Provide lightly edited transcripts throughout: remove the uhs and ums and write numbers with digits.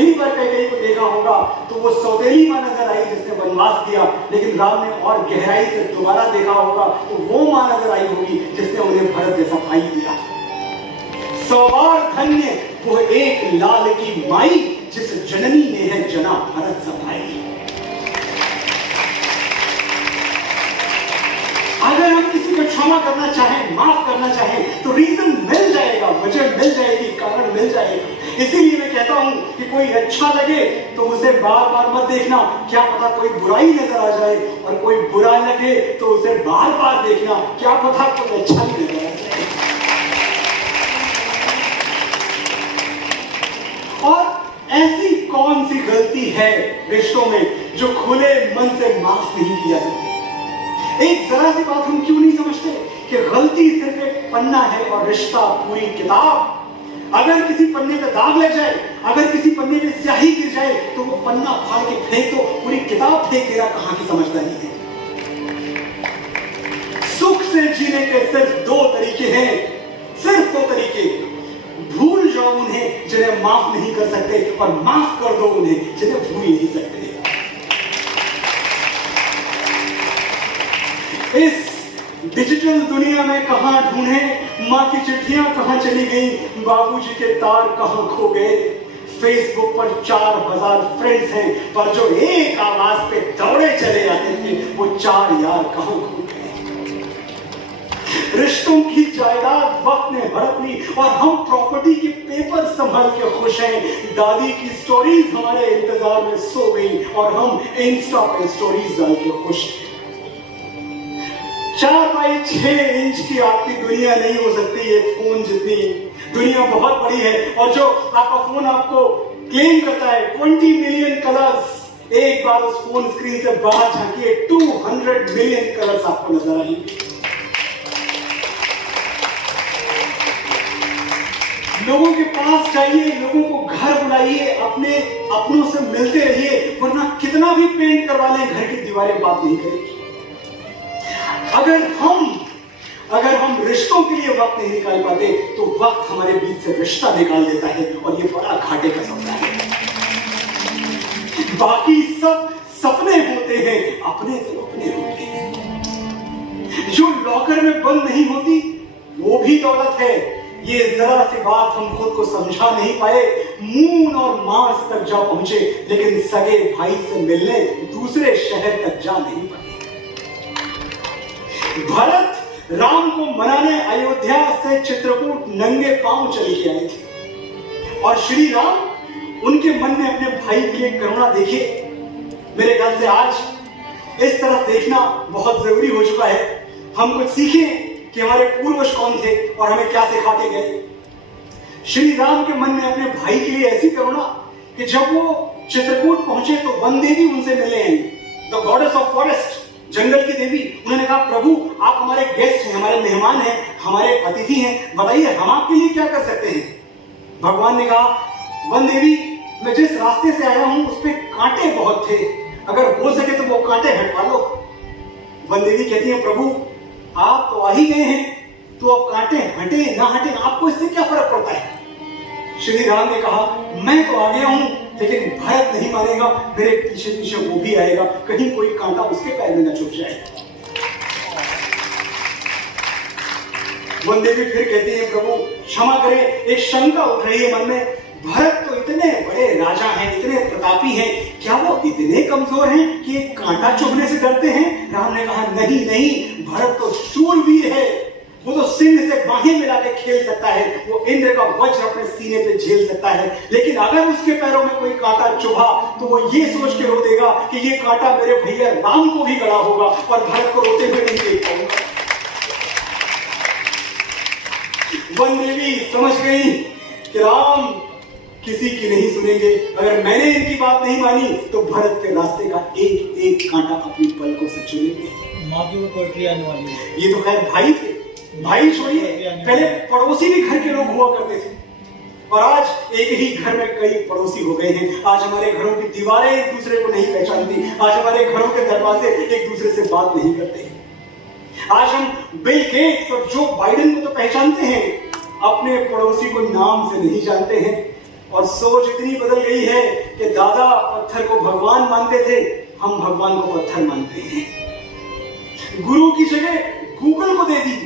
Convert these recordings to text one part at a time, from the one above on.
पहली बार कैकेयी को देखा होगा तो वो सौतेली माँ नजर आई जिसने वनवास किया, लेकिन राम ने और गहराई से दोबारा देखा होगा तो वो माँ नजर आई होगी जिसने उन्हें भरत जैसा भाई दिया। सवार धन्य वो एक लाल की माई जिस जननी ने है जना भरत सभाई। अगर हम किसी को क्षमा करना चाहें, माफ करना चाहें तो रीजन मिल जाएगा, वजह मिल जाएगी, कारण मिल जाएगा। इसीलिए मैं कहता हूं कि कोई अच्छा लगे तो उसे बार बार मत देखना, क्या पता कोई बुराई नजर आ जाए, और कोई बुरा लगे तो उसे बार बार देखना, क्या पता कोई अच्छा ही नजर आ जाए। और ऐसी कौन सी गलती है रिश्तों में जो खुले मन से माफ नहीं किया सकती? एक जरा सी बात हम क्यों नहीं समझते कि गलती सिर्फ एक पन्ना है और रिश्ता पूरी किताब। अगर किसी पन्ने पे दाग लग जाए, अगर किसी पन्ने पे स्याही गिर जाए तो वो पन्ना फाड़ के फेंक दो, पूरी किताब फेंक देना कहां की समझदारी है। सुख से जीने के सिर्फ दो तरीके हैं, सिर्फ दो तरीके। भूल जाओ उन्हें जिन्हें माफ नहीं कर सकते, और माफ कर दो उन्हें जिन्हें भूल नहीं सकते। इस डिजिटल दुनिया में कहां ढूंढें, मां की चिट्ठियां कहां चली गई, बाबूजी के तार कहां खो गए। फेसबुक पर 4000 फ्रेंड्स हैं, पर जो एक आवाज पे दौड़े चले आते थे वो 4 यार कहां खो गए। रिश्तों की जायदाद वक्त ने हड़प ली और हम प्रॉपर्टी के पेपर संभाल के खुश हैं। दादी की स्टोरीज हमारे इंतजार में सो गई और हम इंस्टा पे स्टोरीज डाल के खुश हैं। 4x6 इंच की आपकी दुनिया नहीं हो सकती ये फोन जितनी। दुनिया बहुत बड़ी है, और जो आपका फोन आपको क्लेम करता है 20 मिलियन कलर्स, एक बार उस फोन स्क्रीन से बाहर झांकिए 200 मिलियन कलर्स आपको नजर आएंगे। लोगों के पास जाइए, लोगों को घर बुलाइए, अपने अपनों से मिलते रहिए, वरना कितना भी पेंट करवा लें घर की दीवारें बात नहीं करेगी। अगर हम रिश्तों के लिए वक्त नहीं निकाल पाते तो वक्त हमारे बीच से रिश्ता निकाल देता है, और ये बड़ा घाटे का सौदा है। बाकी सब सपने होते हैं, अपने तो अपने होते हैं। जो लॉकर में बंद नहीं होती वो भी दौलत है। ये जरा सी बात हम खुद को समझा नहीं पाए। मून और मार्स तक जा पहुंचे, लेकिन सगे भाई से मिलने दूसरे शहर तक जा नहीं पाए। भरत राम को मनाने अयोध्या से चित्रकूट नंगे पांव चले के आए थे, और श्री राम उनके मन में अपने भाई के लिए करुणा देखे। मेरे ख्याल से आज इस तरफ देखना बहुत जरूरी हो चुका है। हम कुछ सीखें कि हमारे पूर्वज कौन थे और हमें क्या सिखा के गए। श्री राम के मन में अपने भाई के लिए ऐसी करुणा कि जब वो चित्रकूट पहुंचे तो वन देवी उनसे मिले हैं, द गॉडेस ऑफ फॉरेस्ट, जंगल की देवी। उन्होंने कहा, प्रभु आप हमारे गेस्ट हैं, हमारे मेहमान हैं, हमारे अतिथि हैं, बताइए हम आपके लिए क्या कर सकते हैं। भगवान ने कहा, वन देवी मैं जिस रास्ते से आया हूं उस पे कांटे बहुत थे, अगर हो सके तो वो कांटे हटवा लो। वन देवी कहती है, प्रभु आप तो आ ही गए हैं, तो अब कांटे हटे ना हटे आपको इससे क्या फर्क पड़ता है। श्री राम ने कहा, मैं तो आ गया हूं, लेकिन भरत नहीं मानेगा, मेरे पीछे पीछे वो भी आएगा, कहीं कोई कांटा उसके पैर में न चुभ जाए। वन देवी फिर कहती है, प्रभु क्षमा करें, एक शंका उठ रही है मन में। भरत तो इतने बड़े राजा हैं, इतने प्रतापी हैं, क्या वो इतने कमजोर हैं कि एक कांटा चुभने से डरते हैं? राम ने कहा, नहीं नहीं, भरत तो शूरवीर है, वो तो सिंह से बाहें मिला के खेल सकता है, वो इंद्र का वज्र अपने सीने पे झेल सकता है। लेकिन अगर उसके पैरों में कोई कांटा चुभा तो वो ये सोच के रो देगा कि ये कांटा मेरे भैया राम को भी गड़ा होगा, और भरत को रोते हुए नहीं देख पाऊंगा। वन देवी समझ गई कि राम किसी की नहीं सुनेंगे। अगर मैंने इनकी बात नहीं मानी तो भरत के रास्ते का एक एक कांटा अपनी पलकों से चुनेंगे। माँ की पोएट्री आने वाली है। ये तो खैर भाई थे, भाई छोड़िए, पहले पड़ोसी भी घर के लोग हुआ करते थे, और आज एक ही घर में कई पड़ोसी हो गए हैं। आज हमारे घरों की दीवारें एक दूसरे को नहीं पहचानती, आज हमारे घरों के दरवाजे एक दूसरे से बात नहीं करते। आज हम बिल गेट्स और जो बाइडेन को तो पहचानते हैं, अपने पड़ोसी को नाम से नहीं जानते हैं। और सोच इतनी बदल गई है कि दादा पत्थर को भगवान मानते थे, हम भगवान को पत्थर मानते हैं। गुरु की जगह गूगल को दे दी,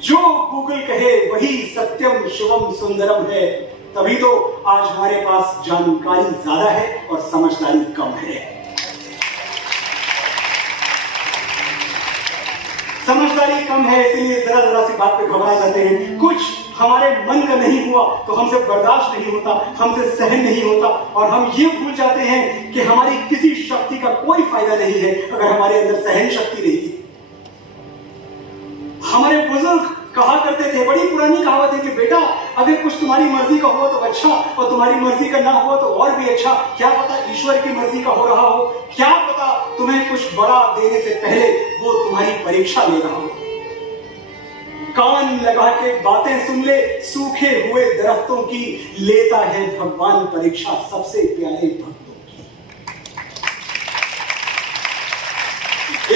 जो गूगल कहे वही सत्यम शिवम सुंदरम है। तभी तो आज हमारे पास जानकारी ज्यादा है और समझदारी कम है। समझदारी कम है, इसलिए जरा जरा सी बात पे घबरा जाते हैं। कुछ हमारे मन का नहीं हुआ तो हमसे बर्दाश्त नहीं होता, हमसे सहन नहीं होता, और हम ये भूल जाते हैं कि हमारी किसी शक्ति का कोई फायदा नहीं है अगर हमारे अंदर सहन शक्ति नहीं है। हमारे बुजुर्ग कहा करते थे, बड़ी पुरानी कहावत है कि बेटा अगर कुछ तुम्हारी मर्जी का हुआ तो अच्छा, और तुम्हारी मर्जी का ना हुआ तो और भी अच्छा। क्या पता ईश्वर की मर्जी का हो रहा हो, क्या पता तुम्हें कुछ बड़ा देने से पहले वो तुम्हारी परीक्षा ले रहा हो। कान लगा के बातें सुन ले, सूखे हुए दरख्तों की लेता है भगवान परीक्षा सबसे प्यारे भक्तों की।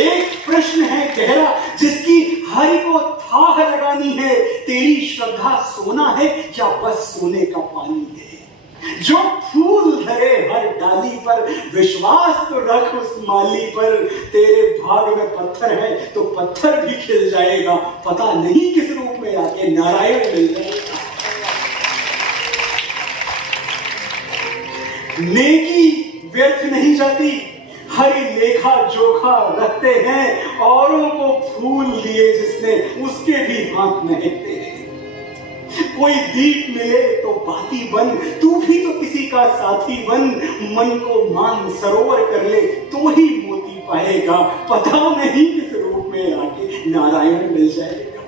एक प्रश्न है गहरा जिसकी हरि को थाह लगानी है, तेरी श्रद्धा सोना है या बस सोने का पानी है। जो फूल धरे हर डाली पर, विश्वास तो रख उस माली पर। तेरे भाग में पत्थर है तो पत्थर भी खिल जाएगा, पता नहीं किस रूप में आके नारायण मिल जाएगा। नेकी व्यर्थ नहीं जाती, हरि लेखा जोखा रखते हैं। औरों को फूल दिए जिसने उसके भी हाथ महकते हैं। कोई दीप मिले तो बाती बन, तू भी तो किसी का साथी बन। मन को मान सरोवर कर ले तो ही मोती पाएगा, पता नहीं किस रूप में आके नारायण मिल जाएगा।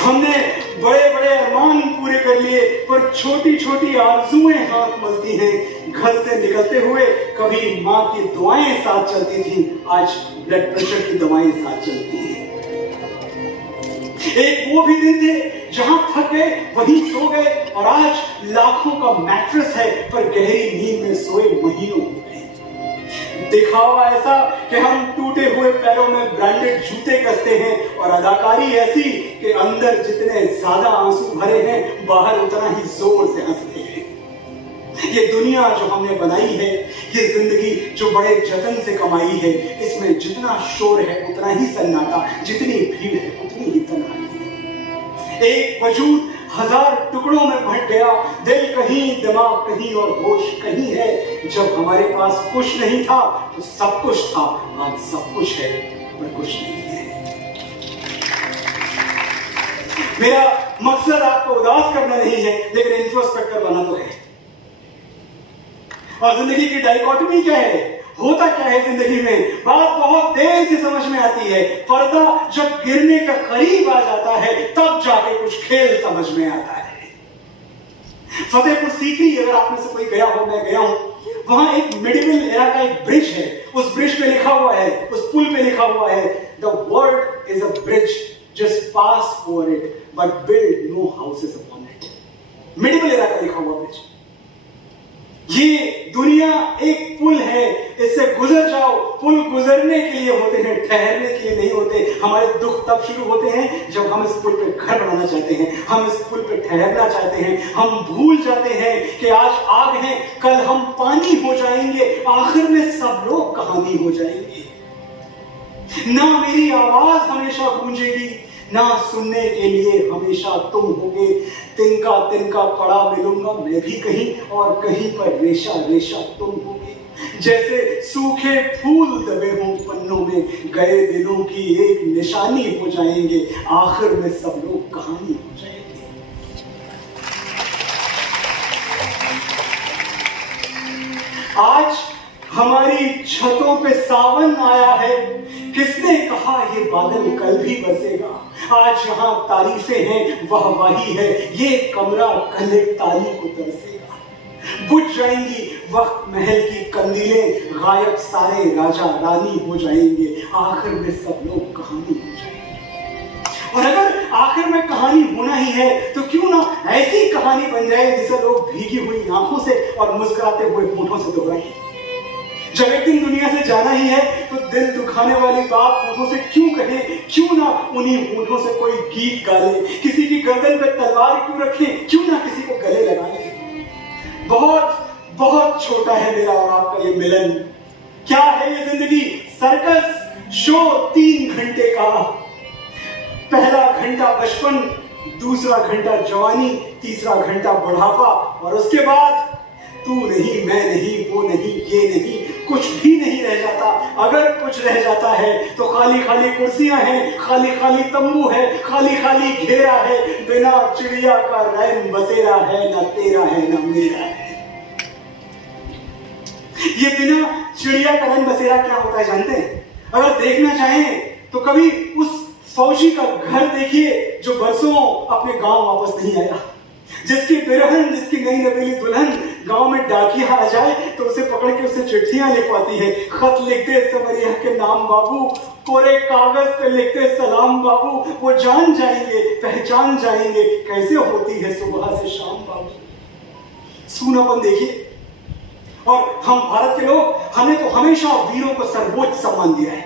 हमने बड़े बड़े अरमान पूरे कर लिए, पर छोटी छोटी आरज़ुएं हाथ मलती हैं। घर से निकलते हुए कभी माँ की दुआएं साथ चलती थी, आज ब्लड प्रेशर की दवाएं साथ चलती हैं। एक वो भी दिन थे जहां थक गए वहीं सो गए, और आज लाखों का मैट्रेस है पर गहरी नींद में सोए महीनों हो गए। दिखावा ऐसा कि हम टूटे हुए पैरों में ब्रांडेड जूते कसते हैं, और अदाकारी ऐसी कि अंदर जितने ज्यादा आंसू भरे हैं बाहर उतना ही जोर से हंसते हैं। ये दुनिया जो हमने बनाई है, ये जिंदगी जो बड़े जतन से कमाई है, इसमें जितना शोर है उतना ही सन्नाटा, जितनी भीड़ है उतनी ही तन्हाई है। एक वजूद हजार टुकड़ों में बंट गया, दिल कहीं, दिमाग कहीं और होश कहीं है। जब हमारे पास कुछ नहीं था तो सब कुछ था, आज सब कुछ है पर कुछ नहीं है। मेरा मकसद आपको उदास करना नहीं है, लेकिन इंट्रोस्पेक्ट करवाना तो है। और जिंदगी की डाइकोटमी क्या है, होता क्या है जिंदगी में, बात बहुत देर से समझ में आती है। पर्दा जब गिरने का करीब आ जाता है तब जाके कुछ खेल समझ में आता है। फतेहपुर सीकरी अगर आप में से कोई गया हो, मैं गया हूं, वहां एक मिडिवल एरा का एक ब्रिज है। उस ब्रिज पे लिखा हुआ है, उस पुल पे लिखा हुआ है, the world is a bridge, just pass over it but build no houses upon it. Medieval era का लिखा हुआ ब्रिज। ये दुनिया एक पुल है, इससे गुजर जाओ। पुल गुजरने के लिए होते हैं, ठहरने के लिए नहीं होते। हमारे दुख तब शुरू होते हैं जब हम इस पुल पे घर बनाना चाहते हैं, हम इस पुल पे ठहरना चाहते हैं। हम भूल जाते हैं कि आज आग है, कल हम पानी हो जाएंगे, आखिर में सब लोग कहानी हो जाएंगे। ना मेरी आवाज हमेशा गूंजेगी, ना सुनने के लिए हमेशा तुम होगे। तिनका तिनका पड़ा मिलूंगा मैं भी कहीं, और कहीं पर रेशा रेशा तुम होगे। जैसे सूखे फूल दबे हों पन्नों में, गए दिनों की एक निशानी हो जाएंगे, आखिर में सब लोग कहानी हो जाएंगे। आज हमारी छतों पे सावन आया है, किसने कहा ये बादल कल भी बरसेगा। आज यहाँ तारीफें हैं, वाहवाही है, ये कमरा कल एक ताली को तरसेगा। बुझ जाएंगी वक्त महल की कंदीलें, गायब सारे राजा रानी हो जाएंगे, आखिर में सब लोग कहानी हो जाएंगे। और अगर आखिर में कहानी होना ही है तो क्यों ना ऐसी कहानी बन जाए जिसे लोग भीगी हुई आंखों से और मुस्कुराते हुए होठों से दोहराएं। जब एक दिन दुनिया से जाना ही है तो दिल दुखाने वाली बात होठों से क्यों कहे, क्यों ना उन्हीं होठों से कोई गीत गा ले, किसी की गर्दन पे तलवार क्यों रखे, क्यों ना किसी को गले लगा ले। बहुत बहुत छोटा है मेरा और आपका ये मिलन। क्या है ये जिंदगी, सर्कस शो 3 घंटे का। पहला घंटा बचपन, दूसरा घंटा जवानी, तीसरा घंटा बुढ़ापा, और उसके बाद तू नहीं, मैं नहीं, वो नहीं, ये नहीं, कुछ भी नहीं रह जाता। अगर कुछ रह जाता है तो खाली खाली कुर्सियां हैं, खाली खाली तंबू है, खाली खाली घेरा है, बिना चिड़िया का रैन बसेरा है, ना तेरा है ना मेरा है। ये बिना चिड़िया का रैन बसेरा क्या होता है जानते हैं? अगर देखना चाहें तो कभी उस फौजी का घर देखिए जो बरसों अपने गांव वापस नहीं आया, जिसकी बिरहन, जिसकी नई नवेली दुल्हन गांव में डाकिया आ जाए तो उसे पकड़ के उसे चिट्ठियां लिखवाती है, खत लिखते समरिया के नाम बाबू, कोरे कागज पे लिखते सलाम बाबू, वो जान जाएंगे, पहचान जाएंगे कैसे होती है सुबह से शाम बाबू। सूनापन देखिए। और हम भारत के लोग, हमने तो हमेशा वीरों को सर्वोच्च सम्मान दिया है,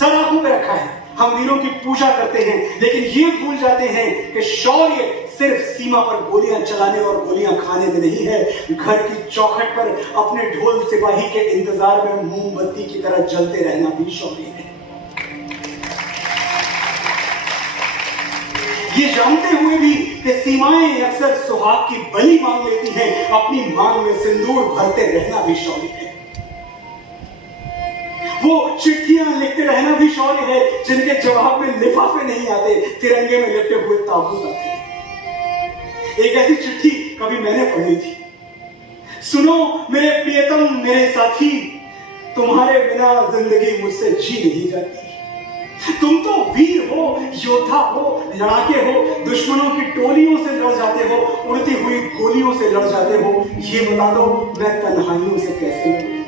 सर आंखों पे रखा है, हम वीरों की पूजा करते हैं, लेकिन ये भूल जाते हैं कि शौर्य सिर्फ सीमा पर गोलियां चलाने और गोलियां खाने में नहीं है, घर की चौखट पर अपने ढोल सिपाही के इंतजार में मोमबत्ती की तरह जलते रहना भी शौर्य है। ये जानते हुए भी कि सीमाएं अक्सर सुहाग की बलि मांग लेती हैं, अपनी मांग में सिंदूर भरते रहना भी शौर्य है। वो चिट्ठियां लिखते रहना भी शौर्य है जिनके जवाब में लिफाफे नहीं आते, तिरंगे में लिपटे हुए ताबूत आते हैं। एक ऐसी चिट्ठी कभी मैंने पढ़ी थी। सुनो मेरे प्रियतम, मेरे साथी, तुम्हारे बिना जिंदगी मुझसे जी नहीं जाती। तुम तो वीर हो, योद्धा हो, लड़ाके हो, दुश्मनों की टोलियों से लड़ जाते हो, उड़ती हुई गोलियों से लड़ जाते हो। ये बता दो मैं तन्हाइयों से कैसे लड़ूं?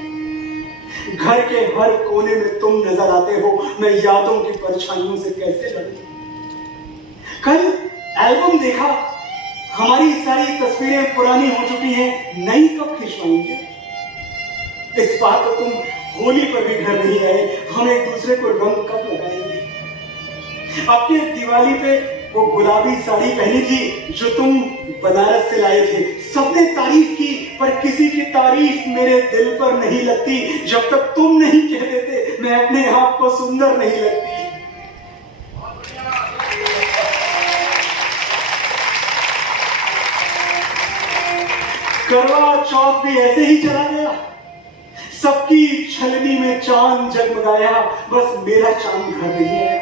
घर के हर कोने में तुम नजर आते हो, मैं यादों की परछाइयों से कैसे लड़ूं? कल एल्बम देखा, हमारी सारी तस्वीरें पुरानी हो चुकी हैं, नई कब खिंचवाएंगे? इस बार तो तुम होली पर भी घर नहीं आए, हम एक दूसरे को रंग कब लगाएंगे? आपके दिवाली पे वो गुलाबी साड़ी पहनी थी जो तुम बनारस से लाए थे, सबने तारीफ की, पर किसी की तारीफ मेरे दिल पर नहीं लगती जब तक तुम नहीं कह देते मैं अपने आप को सुंदर नहीं लगती। करवा चौथ भी ऐसे ही चला गया, सबकी छलनी में चांद जगमगाया, बस मेरा चांद घर नहीं आया।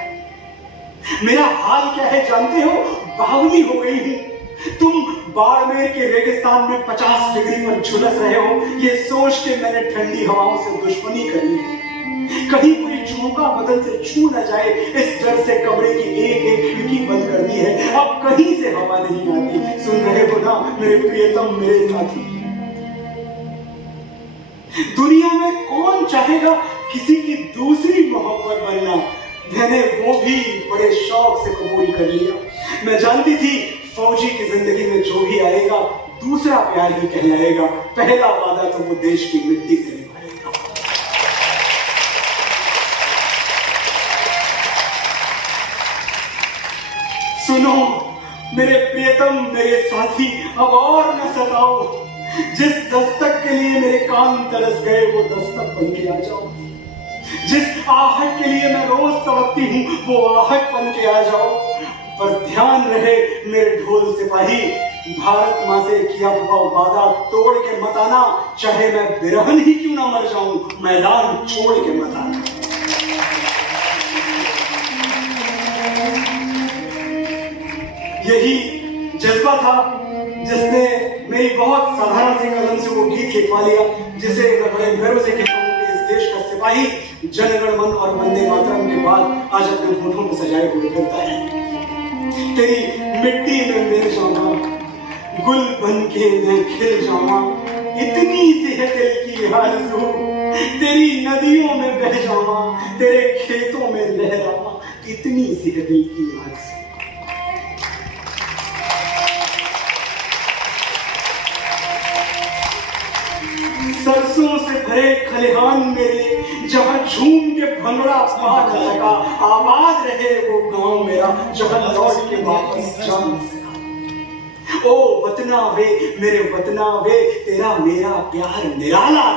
मेरा हाल क्या है जानते हो? बावली हो गई हूं। तुम बाड़मेर के रेगिस्तान में 50 डिग्री पर झुलस रहे हो, ये सोच के मैंने ठंडी हवाओं से दुश्मनी कर ली है। कहीं कोई झोंका बदल से छू न जाए, इस डर से कमरे की एक एक खिड़की बंद कर दी है, अब कहीं से हवा नहीं आती। सुन रहे हो ना मेरे प्रियतम, मेरे साथी? दुनिया में कौन चाहेगा किसी की दूसरी मोहब्बत बनना? मैंने वो भी बड़े शौक से कबूल कर लिया। मैं जानती थी फौजी की जिंदगी में जो भी आएगा दूसरा प्यार ही कहलाएगा, पहला वादा तो वो देश की मिट्टी से निभाएगा। सुनो मेरे प्रियतम, मेरे साथी, अब और न सताओ। जिस दस्तक के लिए मेरे कान तरस गए वो दस्तक बन के आ जाओ। जिस आहट के लिए मैं रोज तड़पती हूँ वो आहट बन के आ जाओ। पर ध्यान रहे मेरे ढोल सिपाही, भारत माँ से किया हुआ वादा तोड़ के मत आना, चाहे मैं बिरहन ही क्यों ना मर जाऊं, मैदान छोड़ के मत आना। यही जज्बा था जिसने मेरी बहुत साधारण सी कलम से वो गीत लिखवा लिया, जिसे मैं बड़े गर्व से कहता हूँ कि इस देश का सिपाही जनगण मन और वंदे मातरम के बाद आज अपने होठों में सजाए हुए फिरता है। तेरी मिट्टी में मिल जाऊंगा, गुल बन के मैं खिल जाऊंगा, इतनी सी है दिल की आरज़ू। तेरी नदियों में बह जाऊंगा, तेरे खेतों में लहराऊंगा, इतनी सी है दिल की आरज़ू। सरसों से भरे खलिहान मेरे, जहां झूम के भंगड़ा पा न सका, आबाद रहे वो गांव मेरा जहां लौट के वापस जा न सका। ओ वतना वे मेरे वतना वे, तेरा मेरा प्यार निराला।